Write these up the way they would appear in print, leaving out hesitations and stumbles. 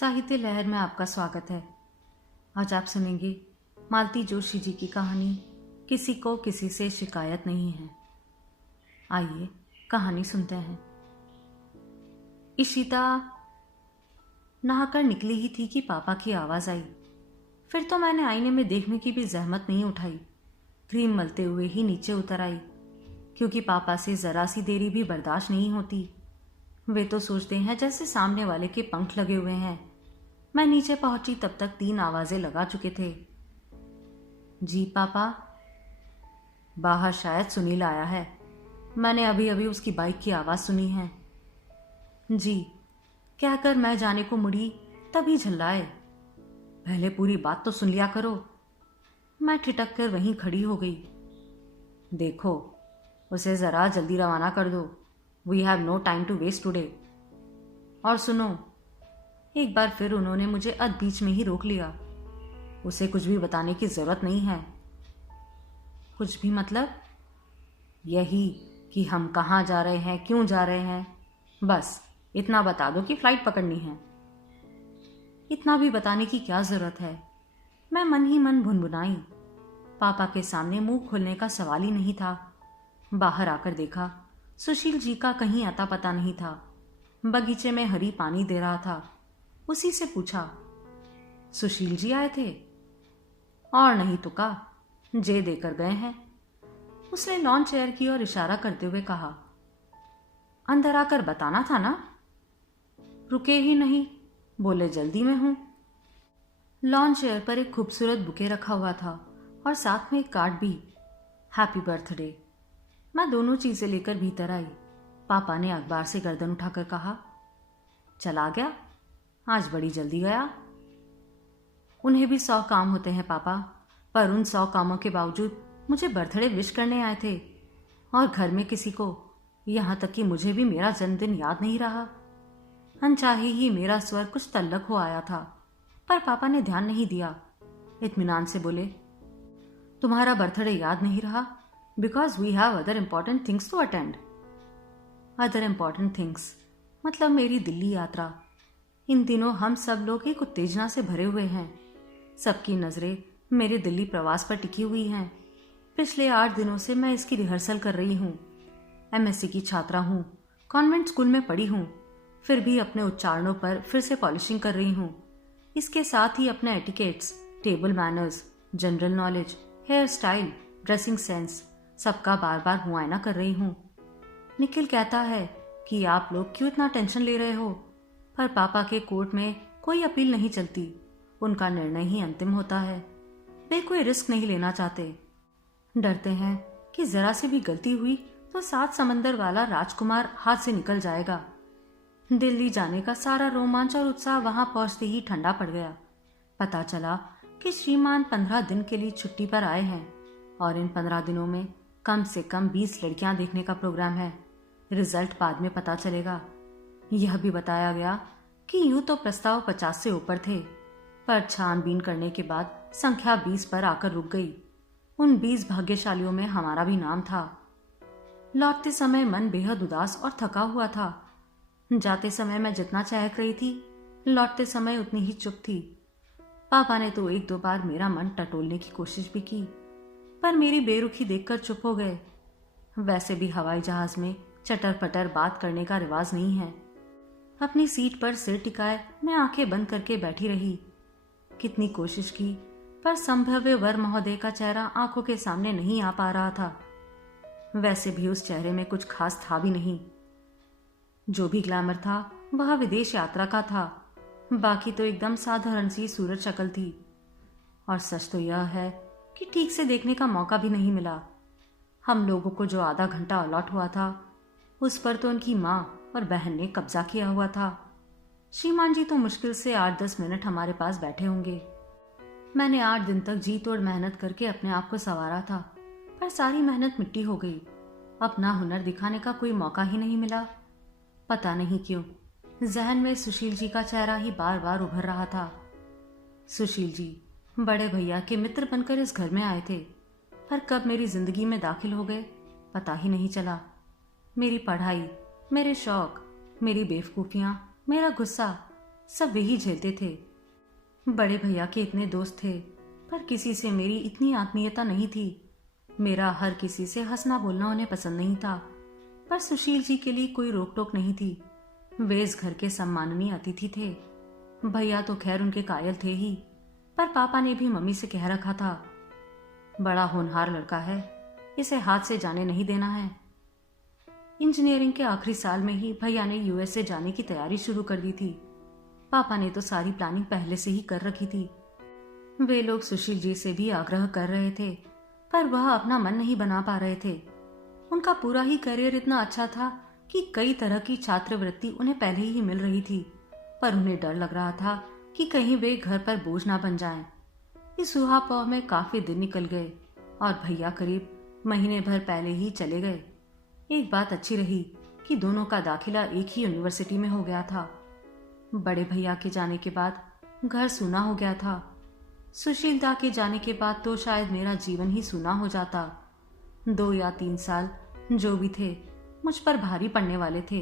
साहित्य लहर में आपका स्वागत है। आज आप सुनेंगे मालती जोशी जी की कहानी किसी को किसी से शिकायत नहीं है। आइए कहानी सुनते हैं। इशिता नहाकर निकली ही थी कि पापा की आवाज़ आई। फिर तो मैंने आईने में देखने की भी जहमत नहीं उठाई। क्रीम मलते हुए ही नीचे उतर आई, क्योंकि पापा से ज़रा सी देरी भी बर्दाश्त नहीं होती। वे तो सोचते हैं जैसे सामने वाले के पंख लगे हुए हैं। मैं नीचे पहुंची तब तक 3 आवाजें लगा चुके थे। जी पापा। बाहर शायद सुनील आया है। मैंने अभी अभी उसकी बाइक की आवाज़ सुनी है। जी कहकर मैं जाने को मुड़ी तभी झल्लाए, पहले पूरी बात तो सुन लिया करो। मैं ठिठक कर वहीं खड़ी हो गई। देखो, उसे ज़रा जल्दी रवाना कर दो। We have no time to waste today. और सुनो, एक बार फिर उन्होंने मुझे अध बीच में ही रोक लिया। उसे कुछ भी बताने की ज़रूरत नहीं है। कुछ भी मतलब? यही कि हम कहाँ जा रहे हैं, क्यों जा रहे हैं, बस इतना बता दो कि फ़्लाइट पकड़नी है। इतना भी बताने की क्या ज़रूरत है? मैं मन ही मन भुनभुनाई। पापा के सामने मुंह खोलने का सवाल ही नहीं था। बाहर आकर देखा, सुशील जी का कहीं अता पता नहीं था। बगीचे में हरी पानी दे रहा था। उसी से पूछा, सुशील जी आए थे? और नहीं तो का, जे देकर गए हैं। उसने लॉन चेयर की ओर इशारा करते हुए कहा, अंदर आकर बताना था ना। रुके ही नहीं, बोले जल्दी में हूं। लॉन चेयर पर एक खूबसूरत बुके रखा हुआ था और साथ में एक कार्ड भी, हैप्पी बर्थडे। मैं दोनों चीजें लेकर भीतर आई। पापा ने अखबार से गर्दन उठाकर कहा, चला गया? आज बड़ी जल्दी गया। उन्हें भी 100 काम होते हैं पापा, पर उन 100 कामों के बावजूद मुझे बर्थडे विश करने आए थे। और घर में किसी को, यहाँ तक कि मुझे भी मेरा जन्मदिन याद नहीं रहा। अनचाहे ही मेरा स्वर कुछ तल्लक हो आया था, पर पापा ने ध्यान नहीं दिया। इत्मीनान से बोले, तुम्हारा बर्थडे याद नहीं रहा because we have other important things to attend. Other important things मतलब मेरी दिल्ली यात्रा। इन दिनों हम सब लोग एक उत्तेजना से भरे हुए हैं। सबकी नज़रें मेरे दिल्ली प्रवास पर टिकी हुई हैं। पिछले 8 दिनों से मैं इसकी रिहर्सल कर रही हूँ। एमएससी की छात्रा हूँ, कॉन्वेंट स्कूल में पढ़ी हूँ, फिर भी अपने उच्चारणों पर फिर से पॉलिशिंग कर रही हूँ। इसके साथ ही अपने etiquettes, table manners, general knowledge, hair style, dressing sense सबका बार बार मुआयना कर रही हूँ। निखिल कहता है कि आप लोग क्यों इतना टेंशन ले रहे हो, पर पापा के कोर्ट में कोई अपील नहीं चलती। उनका निर्णय ही अंतिम होता है। वे कोई रिस्क नहीं लेना चाहते। डरते हैं कि जरा सी भी गलती हुई तो 7 समंदर वाला राजकुमार हाथ से निकल जाएगा। दिल्ली जाने का सारा रोमांच और उत्साह वहां पहुंचते ही ठंडा पड़ गया। पता चला कि श्रीमान 15 दिन के लिए छुट्टी पर आए हैं और इन 15 दिनों में कम से कम 20 लड़कियां देखने का प्रोग्राम है। रिजल्ट बाद में पता चलेगा। यह भी बताया गया कि यूं तो प्रस्ताव 50 से ऊपर थे, पर छानबीन करने के बाद संख्या 20 पर आकर रुक गई। उन 20 भाग्यशालियों में हमारा भी नाम था। लौटते समय मन बेहद उदास और थका हुआ था। जाते समय मैं जितना चहक रही थी, लौटते समय उतनी ही चुप थी। पापा ने तो 1-2 बार मेरा मन टटोलने की कोशिश भी की, पर मेरी बेरुखी देखकर चुप हो गए। वैसे भी हवाई जहाज में चटर पटर बात करने का रिवाज नहीं है। अपनी सीट पर सिर टिकाए मैं आंखें बंद करके बैठी रही। कितनी कोशिश की, पर संभव्य वर महोदय का चेहरा आंखों के सामने नहीं आ पा रहा था। वैसे भी उस चेहरे में कुछ खास था भी नहीं। जो भी ग्लैमर था वह विदेश यात्रा का था, बाकी तो एकदम साधारण सी सूरत शक्ल थी। और सच तो यह है कि ठीक से देखने का मौका भी नहीं मिला। हम लोगों को जो आधा घंटा अलॉट हुआ था, उस पर तो उनकी माँ और बहन ने कब्जा किया हुआ था। श्रीमान जी तो मुश्किल से 8-10 मिनट हमारे पास बैठे होंगे। मैंने 8 दिन तक जी तोड़ मेहनत करके अपने आप को संवारा था, पर सारी मेहनत मिट्टी हो गई। अपना हुनर दिखाने का कोई मौका ही नहीं मिला। पता नहीं क्यों जहन में सुशील जी का चेहरा ही बार बार उभर रहा था। सुशील जी बड़े भैया के मित्र बनकर इस घर में आए थे, पर कब मेरी जिंदगी में दाखिल हो गए पता ही नहीं चला। मेरी पढ़ाई, मेरे शौक, मेरी बेवकूफ़ियाँ, मेरा गुस्सा सब वही झेलते थे। बड़े भैया के इतने दोस्त थे, पर किसी से मेरी इतनी आत्मीयता नहीं थी। मेरा हर किसी से हंसना बोलना उन्हें पसंद नहीं था, पर सुशील जी के लिए कोई रोक टोक नहीं थी। वे इस घर के सम्माननीय अतिथि थे। भैया तो खैर उनके कायल थे ही, पर पापा ने भी मम्मी से कह रखा था, बड़ा होनहार लड़का है, इसे हाथ से जाने नहीं देना है। इंजीनियरिंग के आखिरी साल में ही भैया ने यूएसए जाने की तैयारी शुरू कर दी थी। पापा ने तो सारी प्लानिंग पहले से ही कर रखी थी। वे लोग सुशील जी से भी आग्रह कर रहे थे, पर वह अपना मन नहीं बना पा रहे थे। उनका पूरा ही करियर इतना अच्छा था कि कई तरह की छात्रवृत्ति उन्हें पहले ही मिल रही थी, पर उन्हें डर लग रहा था कि कहीं वे घर पर बोझ ना बन जाएं। इस ऊहापोह में काफी दिन निकल गए और भैया करीब महीने भर पहले ही चले गए। एक बात अच्छी रही कि दोनों का दाखिला एक ही यूनिवर्सिटी में हो गया था। बड़े भैया के जाने के बाद घर सूना हो गया था। सुशीलता के जाने के बाद तो शायद मेरा जीवन ही सूना हो जाता। 2 या 3 साल जो भी थे मुझ पर भारी पड़ने वाले थे।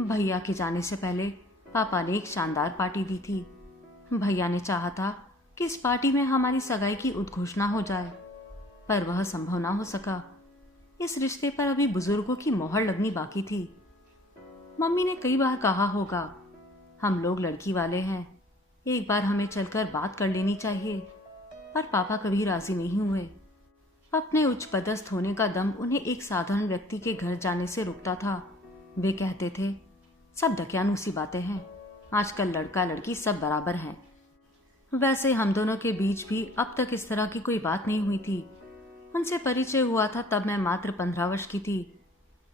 भैया के जाने से पहले पापा ने एक शानदार पार्टी दी थी। भैया ने चाहा था कि इस पार्टी में हमारी सगाई की उद्घोषणा हो जाए, पर वह संभव ना हो सका। इस रिश्ते पर अभी बुजुर्गों की मोहर लगनी बाकी थी। मम्मी ने कई बार कहा होगा, हम लोग लड़की वाले हैं, एक बार हमें चलकर बात कर लेनी चाहिए, पर पापा कभी राजी नहीं हुए। अपने उच्च पदस्थ होने का दम उन्हें एक साधारण व्यक्ति के घर जाने से रोकता था। वे कहते थे, सब दकियानूसी बातें हैं, आजकल लड़का लड़की सब बराबर हैं। वैसे हम दोनों के बीच भी अब तक इस तरह की कोई बात नहीं हुई थी। उनसे परिचय हुआ था तब मैं मात्र 15 वर्ष की थी।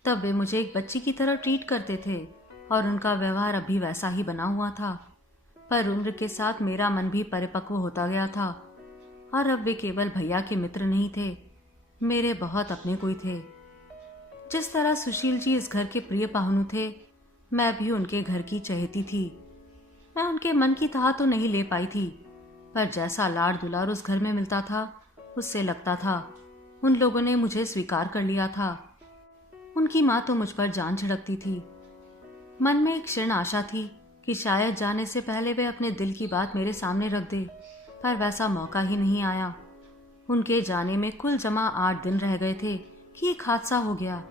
तब वे मुझे एक बच्ची की तरह ट्रीट करते थे और उनका व्यवहार अभी वैसा ही बना हुआ था। पर उम्र के साथ मेरा मन भी परिपक्व होता गया था और अब वे केवल भैया के मित्र नहीं थे, मेरे बहुत अपने कोई थे। जिस तरह सुशील जी इस घर के प्रिय पाहुन थे, मैं भी उनके घर की चहेती थी। मैं उनके मन की थाह तो नहीं ले पाई थी, पर जैसा लाड़ दुलार उस घर में मिलता था, उससे लगता था उन लोगों ने मुझे स्वीकार कर लिया था। उनकी माँ तो मुझ पर जान छिड़कती थी। मन में एक क्षीण आशा थी कि शायद जाने से पहले वे अपने दिल की बात मेरे सामने रख दे, पर वैसा मौका ही नहीं आया। उनके जाने में कुल जमा 8 दिन रह गए थे कि एक हादसा हो गया।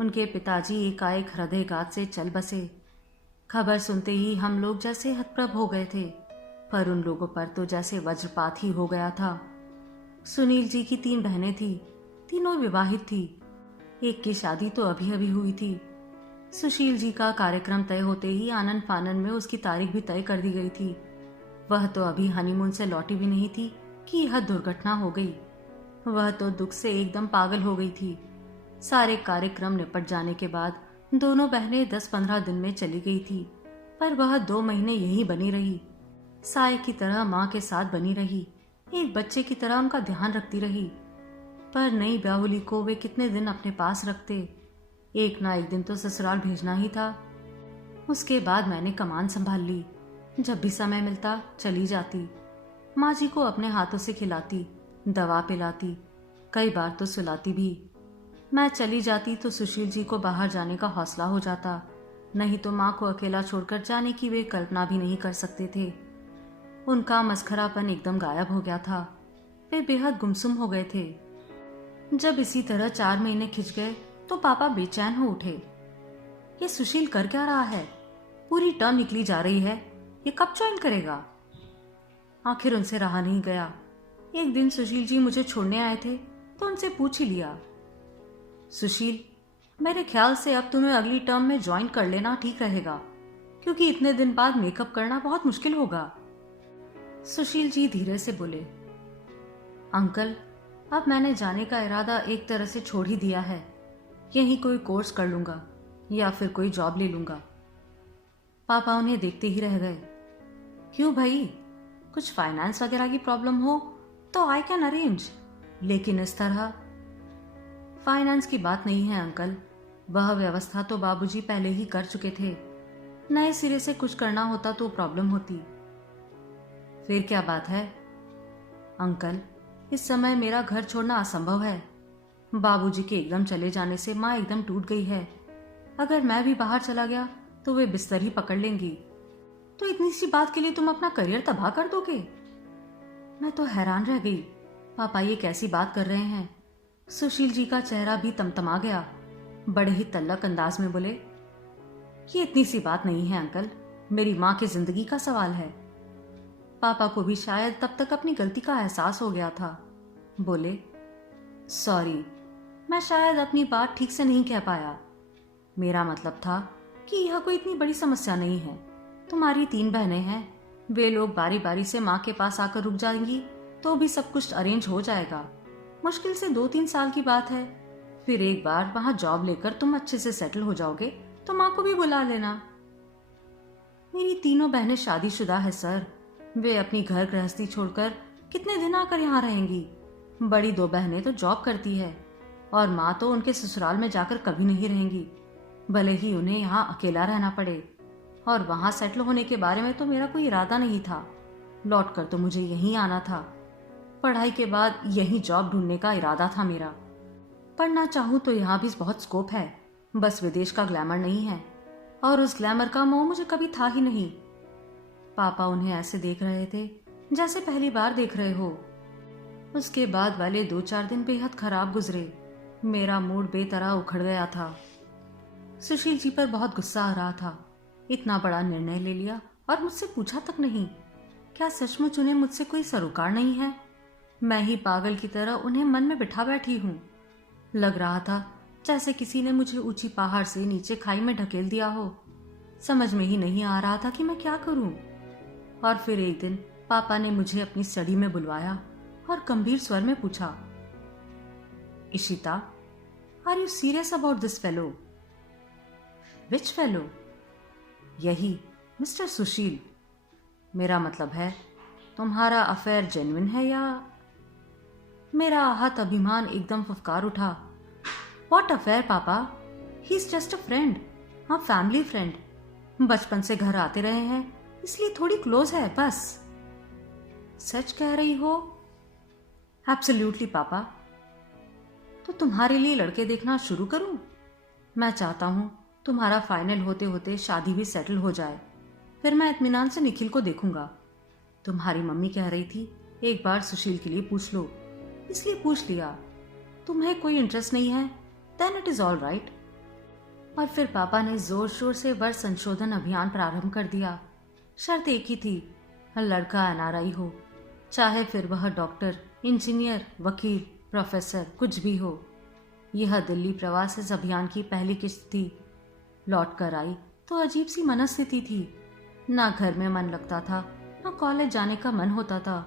उनके पिताजी एकाएक हृदयघात से चल बसे। खबर सुनते ही हम लोग जैसे हतप्रभ हो गए थे, पर उन लोगों पर तो जैसे वज्रपात ही हो गया था। सुनील जी की 3 बहनें थी, तीनों विवाहित थी। एक की शादी तो अभी अभी हुई थी। सुशील जी का कार्यक्रम तय होते ही आनन फानन में उसकी तारीख भी तय कर दी गई थी। वह तो अभी हनीमून से लौटी भी नहीं थी कि यह दुर्घटना हो गई। वह तो दुख से एकदम पागल हो गई थी। सारे कार्यक्रम निपट जाने के बाद दोनों बहनें 10-15 दिन में चली गई थी, पर वह 2 महीने यहीं बनी रही। साय की तरह माँ के साथ बनी रही, एक बच्चे की तरह उनका ध्यान रखती रही। पर नई ब्याहुली को वे कितने दिन अपने पास रखते, एक ना एक दिन तो ससुराल भेजना ही था। उसके बाद मैंने कमान संभाल ली। जब भी समय मिलता चली जाती, माँ जी को अपने हाथों से खिलाती, दवा पिलाती, कई बार तो सुलाती भी। मैं चली जाती तो सुशील जी को बाहर जाने का हौसला हो जाता, नहीं तो माँ को अकेला छोड़कर जाने की वे कल्पना भी नहीं कर सकते थे। उनका मस्खरापन एकदम गायब हो गया था। वे बेहद गुमसुम हो गए थे। जब इसी तरह 4 महीने खिंच गए तो पापा बेचैन हो उठे। ये सुशील कर क्या रहा है? पूरी टर्म निकली जा रही है, ये कब ज्वाइन करेगा? आखिर उनसे रहा नहीं गया। एक दिन सुशील जी मुझे छोड़ने आए थे तो उनसे पूछ ही लिया, सुशील, मेरे ख्याल से अब तुम्हें अगली टर्म में ज्वाइन कर लेना ठीक रहेगा, क्योंकि इतने दिन बाद मेकअप करना बहुत मुश्किल होगा। सुशील जी धीरे से बोले, अंकल, अब मैंने जाने का इरादा एक तरह से छोड़ ही दिया है। यहीं कोई कोर्स कर लूंगा या फिर कोई जॉब ले लूंगा। पापा उन्हें देखते ही रह गए। क्यों भाई, कुछ फाइनेंस वगैरह की प्रॉब्लम हो तो आई कैन अरेंज, लेकिन इस तरह? फाइनेंस की बात नहीं है अंकल, वह व्यवस्था तो बाबूजी पहले ही कर चुके थे। नए सिरे से कुछ करना होता तो प्रॉब्लम होती। फिर क्या बात है? अंकल, इस समय मेरा घर छोड़ना असंभव है। बाबूजी के एकदम चले जाने से माँ एकदम टूट गई है। अगर मैं भी बाहर चला गया तो वे बिस्तर ही पकड़ लेंगी। तो इतनी सी बात के लिए तुम अपना करियर तबाह कर दोगे? मैं तो हैरान रह गई। पापा ये कैसी बात कर रहे हैं? सुशील जी का चेहरा भी तमतमा गया। बड़े ही तल्लक अंदाज में बोले, ये इतनी सी बात नहीं है अंकल, मेरी माँ की जिंदगी का सवाल है। पापा को भी शायद तब तक अपनी गलती का एहसास हो गया था। बोले, सॉरी, मैं शायद अपनी बात ठीक से नहीं कह पाया। मेरा मतलब था कि यह कोई इतनी बड़ी समस्या नहीं है। तुम्हारी 3 बहनें हैं, वे लोग बारी बारी से माँ के पास आकर रुक जाएंगी तो भी सब कुछ अरेंज हो जाएगा। मुश्किल से 2-3 साल की बात है। फिर एक बार वहां जॉब लेकर तुम अच्छे से सेटल हो जाओगे तो माँ को भी बुला लेना। मेरी तीनों बहनें शादीशुदा है सर। वे अपनी घर गृहस्थी छोड़कर कितने दिन आकर यहाँ रहेंगी। बड़ी 2 बहनें तो जॉब करती है और माँ तो उनके ससुराल में जाकर कभी नहीं रहेंगी, भले ही उन्हें यहाँ अकेला रहना पड़े। और वहां सेटल होने के बारे में तो मेरा कोई इरादा नहीं था। लौट कर तो मुझे यहीं आना था। पढ़ाई के बाद यहीं जॉब ढूंढने का इरादा था मेरा। पढ़ना चाहूँ तो यहाँ भी बहुत स्कोप है, बस विदेश का ग्लैमर नहीं है और उस ग्लैमर का मोह मुझे कभी था ही नहीं। पापा उन्हें ऐसे देख रहे थे जैसे पहली बार देख रहे हो। उसके बाद वाले 2-4 दिन बेहद खराब गुजरे। मेरा मूड बेतरह उखड़ गया था। सुशील जी पर बहुत गुस्सा आ रहा था। इतना बड़ा निर्णय ले लिया और मुझसे पूछा तक नहीं। क्या सचमुच उन्हें मुझसे कोई सरोकार नहीं है? मैं ही पागल की तरह उन्हें मन में बिठा बैठी हूँ। लग रहा था जैसे किसी ने मुझे ऊंची पहाड़ से नीचे खाई में ढकेल दिया हो। समझ में ही नहीं आ रहा था कि मैं क्या करूं। और फिर एक दिन पापा ने मुझे अपनी स्टडी में बुलवाया और गंभीर स्वर में पूछा, Ishita, are you serious about this fellow? Which fellow? यही, मिस्टर सुशील। मेरा मतलब है, तुम्हारा अफेयर जेन्युइन है या? मेरा आहत अभिमान एकदम फुफकार उठा। व्हाट अफेयर पापा? He is just a friend, हाँ फैमिली फ्रेंड। बचपन से घर आते रहे हैं इसलिए थोड़ी क्लोज है बस। सच कह रही हो? एब्सोल्युटली पापा। तो तुम्हारे लिए लड़के देखना शुरू करूं? मैं चाहता हूं तुम्हारा फाइनल होते होते शादी भी सेटल हो जाए, फिर मैं इत्मीनान से निखिल को देखूंगा। तुम्हारी मम्मी कह रही थी एक बार सुशील के लिए पूछ लो, इसलिए पूछ लिया। तुम्हें कोई इंटरेस्ट नहीं है? Then it is all right. और फिर पापा ने जोर शोर से वर्ष संशोधन अभियान प्रारंभ कर दिया। शर्त एक ही थी, लड़का एनआरआई हो, चाहे फिर वह डॉक्टर, इंजीनियर, वकील, प्रोफेसर कुछ भी हो। यह दिल्ली प्रवास इस अभियान की पहली किस्त थी। लौट कर आई तो अजीब सी मनस्थिति थी। ना घर में मन लगता था, ना कॉलेज जाने का मन होता था।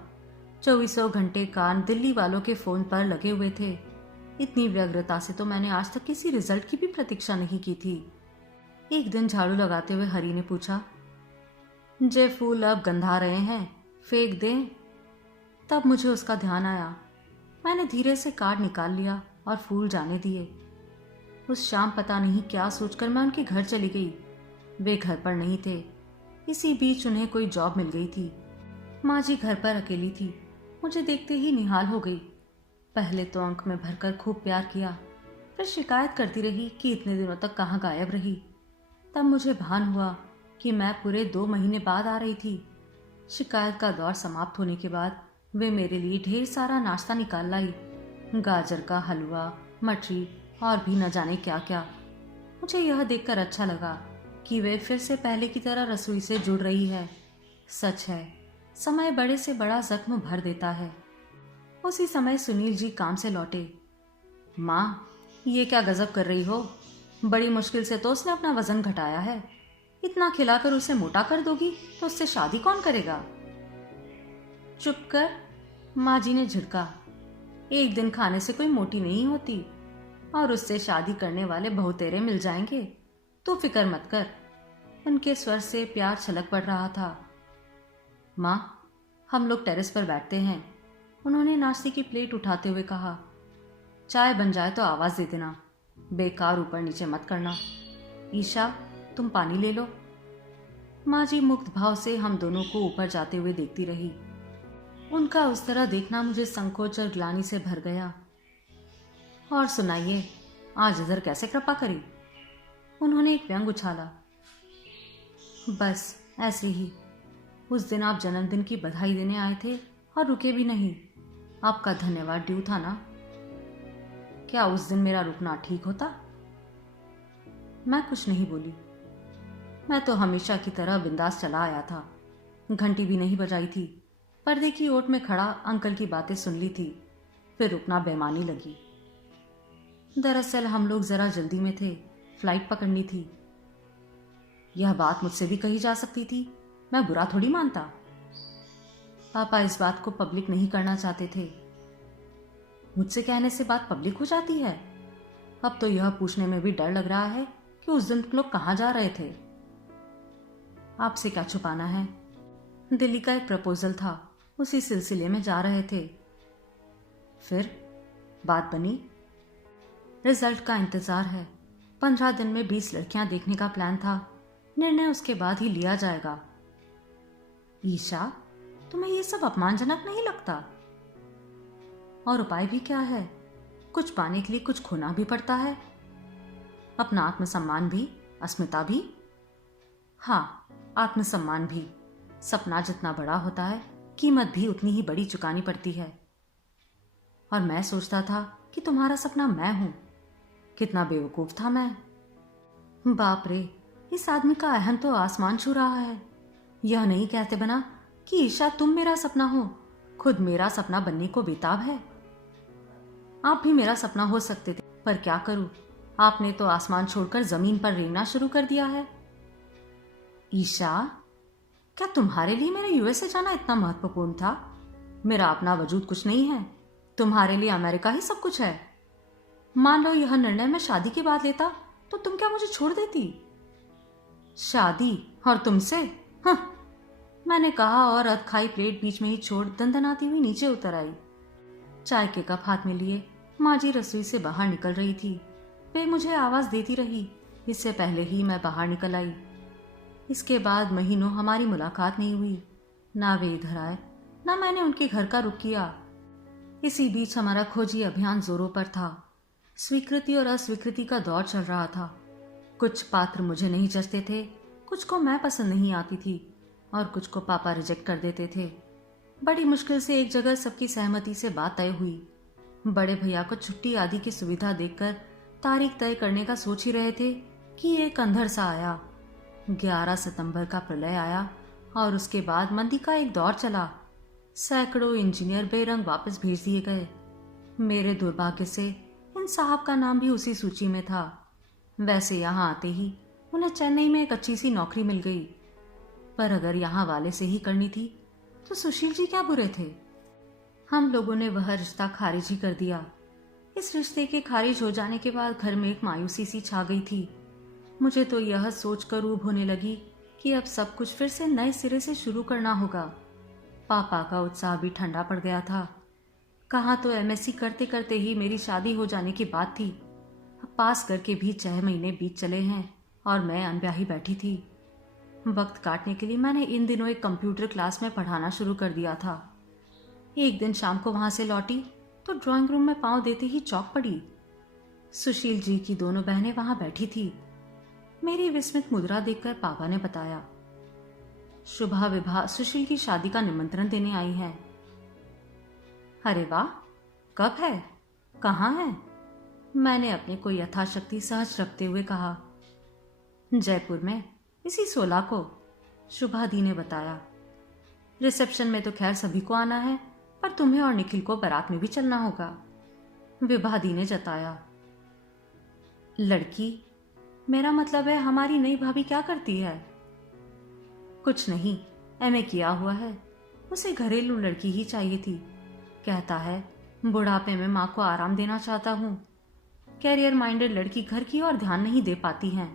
24 घंटे कान दिल्ली वालों के फोन पर लगे हुए थे। इतनी व्यग्रता से तो मैंने आज तक किसी रिजल्ट की भी प्रतीक्षा नहीं की थी। एक दिन झाड़ू लगाते हुए हरी ने पूछा, जे फूल अब गंधा रहे हैं, फेंक दें? तब मुझे उसका ध्यान आया। मैंने धीरे से कार्ड निकाल लिया और फूल जाने दिए। उस शाम पता नहीं क्या सोचकर मैं उनके घर चली गई। वे घर पर नहीं थे। इसी बीच उन्हें कोई जॉब मिल गई थी। माँ जी घर पर अकेली थी। मुझे देखते ही निहाल हो गई। पहले तो अंक में भरकर खूब प्यार किया, फिर शिकायत करती रही कि इतने दिनों तक कहाँ गायब रही। तब मुझे भान हुआ कि मैं पूरे 2 महीने बाद आ रही थी। शिकायत का दौर समाप्त होने के बाद वे मेरे लिए ढेर सारा नाश्ता निकाल लाई, गाजर का हलवा, मठरी और भी न जाने क्या क्या। मुझे यह देखकर अच्छा लगा कि वे फिर से पहले की तरह रसोई से जुड़ रही है। सच है, समय बड़े से बड़ा जख्म भर देता है। उसी समय सुनील जी काम से लौटे। माँ, ये क्या गजब कर रही हो? बड़ी मुश्किल से तो उसने अपना वजन घटाया है। इतना खिलाकर उसे मोटा कर दोगी तो उससे शादी कौन करेगा? चुप कर, माँ जी ने झिड़का। एक दिन खाने से कोई मोटी नहीं होती और उससे शादी करने वाले बहुतेरे मिल जाएंगे, तो फिक्र मत कर। उनके स्वर से प्यार छलक पड़ रहा था। माँ, हम लोग टेरेस पर बैठते हैं, उन्होंने नाश्ते की प्लेट उठाते हुए कहा। चाय बन जाए तो आवाज दे देना, बेकार ऊपर नीचे मत करना। ईशा, तुम पानी ले लो। माँ जी मुक्त भाव से हम दोनों को ऊपर जाते हुए देखती रही। उनका उस तरह देखना मुझे संकोच और ग्लानि से भर गया। और सुनाइए, आज इधर कैसे कृपा करी? उन्होंने एक व्यंग उछाला। बस ऐसे ही, उस दिन आप जन्मदिन की बधाई देने आए थे और रुके भी नहीं। आपका धन्यवाद ड्यू था ना। क्या उस दिन मेरा रुकना ठीक होता? मैं कुछ नहीं बोली। मैं तो हमेशा की तरह बिंदास चला आया था। घंटी भी नहीं बजाई थी। पर्दे की ओट में खड़ा अंकल की बातें सुन ली थी। फिर रुकना बेमानी लगी। दरअसल हम लोग जरा जल्दी में थे, फ्लाइट पकड़नी थी। यह बात मुझसे भी कही जा सकती थी, मैं बुरा थोड़ी मानता। पापा इस बात को पब्लिक नहीं करना चाहते थे। मुझसे कहने से बात पब्लिक हो जाती है। अब तो यह पूछने में भी डर लग रहा है कि उस दिन तुम लोग कहाँ जा रहे थे। आपसे क्या छुपाना है, दिल्ली का एक प्रपोजल था, उसी सिलसिले में जा रहे थे। फिर बात बनी। रिजल्ट का इंतजार है। 15 दिन में 20 लड़कियां देखने का प्लान था। निर्णय उसके बाद ही लिया जाएगा। ईशा, तुम्हें यह सब अपमानजनक नहीं लगता? और उपाय भी क्या है? कुछ पाने के लिए कुछ खोना भी पड़ता है। अपना आत्मसम्मान भी, अस्मिता भी। हाँ, आत्मसम्मान भी। सपना जितना बड़ा होता है, कीमत भी उतनी ही बड़ी चुकानी पड़ती है। और मैं सोचता था कि तुम्हारा सपना मैं हूं। कितना बेवकूफ था मैं। बाप रे, इस आदमी का अहम तो आसमान छू रहा है। यह नहीं कहते बना कि ईशा तुम मेरा सपना हो, खुद मेरा सपना बनने को बेताब है। आप भी मेरा सपना हो सकते थे, पर क्या करूं, आपने तो आसमान छोड़कर जमीन पर रेंगना शुरू कर दिया है। ईशा, क्या तुम्हारे लिए मेरा यूएसए जाना इतना महत्वपूर्ण था? मेरा अपना वजूद कुछ नहीं है, तुम्हारे लिए अमेरिका ही सब कुछ है। मान लो यह निर्णय मैं शादी के बाद लेता तो तुम क्या मुझे छोड़ देती? शादी और तुमसे? हाँ, मैंने कहा और अधखाई प्लेट बीच में ही छोड़ दंदनाती हुई नीचे उतर आई। चाय के कप हाथ में लिए माँ जी रसोई से बाहर निकल रही थी। वे मुझे आवाज देती रही, इससे पहले ही मैं बाहर निकल आई। इसके बाद महीनों हमारी मुलाकात नहीं हुई। ना वे इधर आए, ना मैंने उनके घर का रुख किया। इसी बीच हमारा खोजी अभियान जोरों पर था। स्वीकृति और अस्वीकृति का दौर चल रहा था। कुछ पात्र मुझे नहीं जचते थे, कुछ को मैं पसंद नहीं आती थी और कुछ को पापा रिजेक्ट कर देते थे। बड़ी मुश्किल से एक जगह सबकी सहमति से बात तय हुई। बड़े भैया को छुट्टी आदि की सुविधा देखकर तारीख तय करने का सोच ही रहे थे कि एक अंधर सा आया। 11 सितंबर का प्रलय आया और उसके बाद मंदी का एक दौर चला। सैकड़ों इंजीनियर बेरंग वापस भेज दिए गए। मेरे दुर्भाग्य से इन साहब का नाम भी उसी सूची में था। वैसे यहाँ आते ही उन्हें चेन्नई में एक अच्छी सी नौकरी मिल गई, पर अगर यहाँ वाले से ही करनी थी तो सुशील जी क्या बुरे थे। हम लोगों ने वह रिश्ता खारिज ही कर दिया। इस रिश्ते के खारिज हो जाने के बाद घर में एक मायूसी सी छा गई थी। मुझे तो यह सोचकर ऊब होने लगी कि अब सब कुछ फिर से नए सिरे से शुरू करना होगा। पापा का उत्साह भी ठंडा पड़ गया था। कहाँ तो एमएससी करते करते ही मेरी शादी हो जाने की बात थी। अब पास करके भी 6 महीने बीत चले हैं और मैं अनब्याही बैठी थी। वक्त काटने के लिए मैंने इन दिनों एक कंप्यूटर क्लास में पढ़ाना शुरू कर दिया था। एक दिन शाम को वहां से लौटी तो ड्राइंग रूम में पांव देते ही चौंक पड़ी। सुशील जी की दोनों बहनें वहां बैठी थी। मेरी विस्मित मुद्रा देखकर पापा ने बताया, शुभा विभा सुशील की शादी का निमंत्रण देने आई है। अरे वाह, कब है, कहाँ है? मैंने अपने को यथाशक्ति सहज रखते हुए कहा। जयपुर में, इसी 16 को, शुभा दी ने बताया। रिसेप्शन में तो खैर सभी को आना है, पर तुम्हें और निखिल को बारात में भी चलना होगा, विभा दी ने जताया। लड़की? मेरा मतलब है हमारी नई भाभी क्या करती है? कुछ नहीं, एमए किया हुआ है। उसे घरेलू लड़की ही चाहिए थी। कहता है बुढ़ापे में माँ को आराम देना चाहता हूँ। कैरियर माइंडेड लड़की घर की और ध्यान नहीं दे पाती हैं।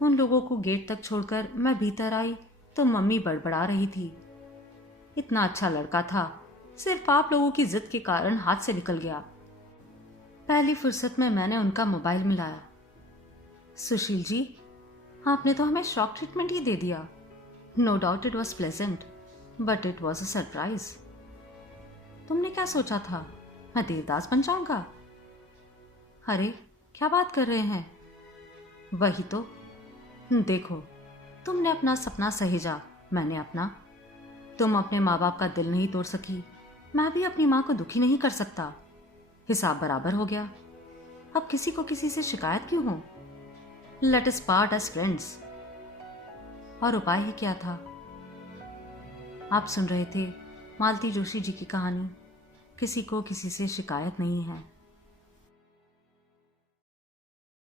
उन लोगों को गेट तक छोड़कर मैं भीतर आई तो मम्मी बड़बड़ा रही थी। इतना अच्छा लड़का था, सिर्फ आप लोगों की जिद के कारण हाथ से निकल गया। पहली फुर्सत में मैंने उनका मोबाइल मिलाया। सुशील जी, आपने तो हमें शॉक ट्रीटमेंट ही दे दिया। No doubt it was pleasant, but it was a surprise. तुमने क्या सोचा था, मैं देवदास बन जाऊंगा? अरे क्या बात कर रहे हैं? वही तो। देखो, तुमने अपना सपना सहेजा, मैंने अपना। तुम अपने माँ बाप का दिल नहीं तोड़ सकी, मैं भी अपनी माँ को दुखी नहीं कर सकता। हिसाब बराबर हो गया। अब किसी को किसी से शिकायत क्यों हो? Let us part as friends. और उपाय ही क्या था? आप सुन रहे थे मालती जोशी जी की कहानी किसी को किसी से शिकायत नहीं है।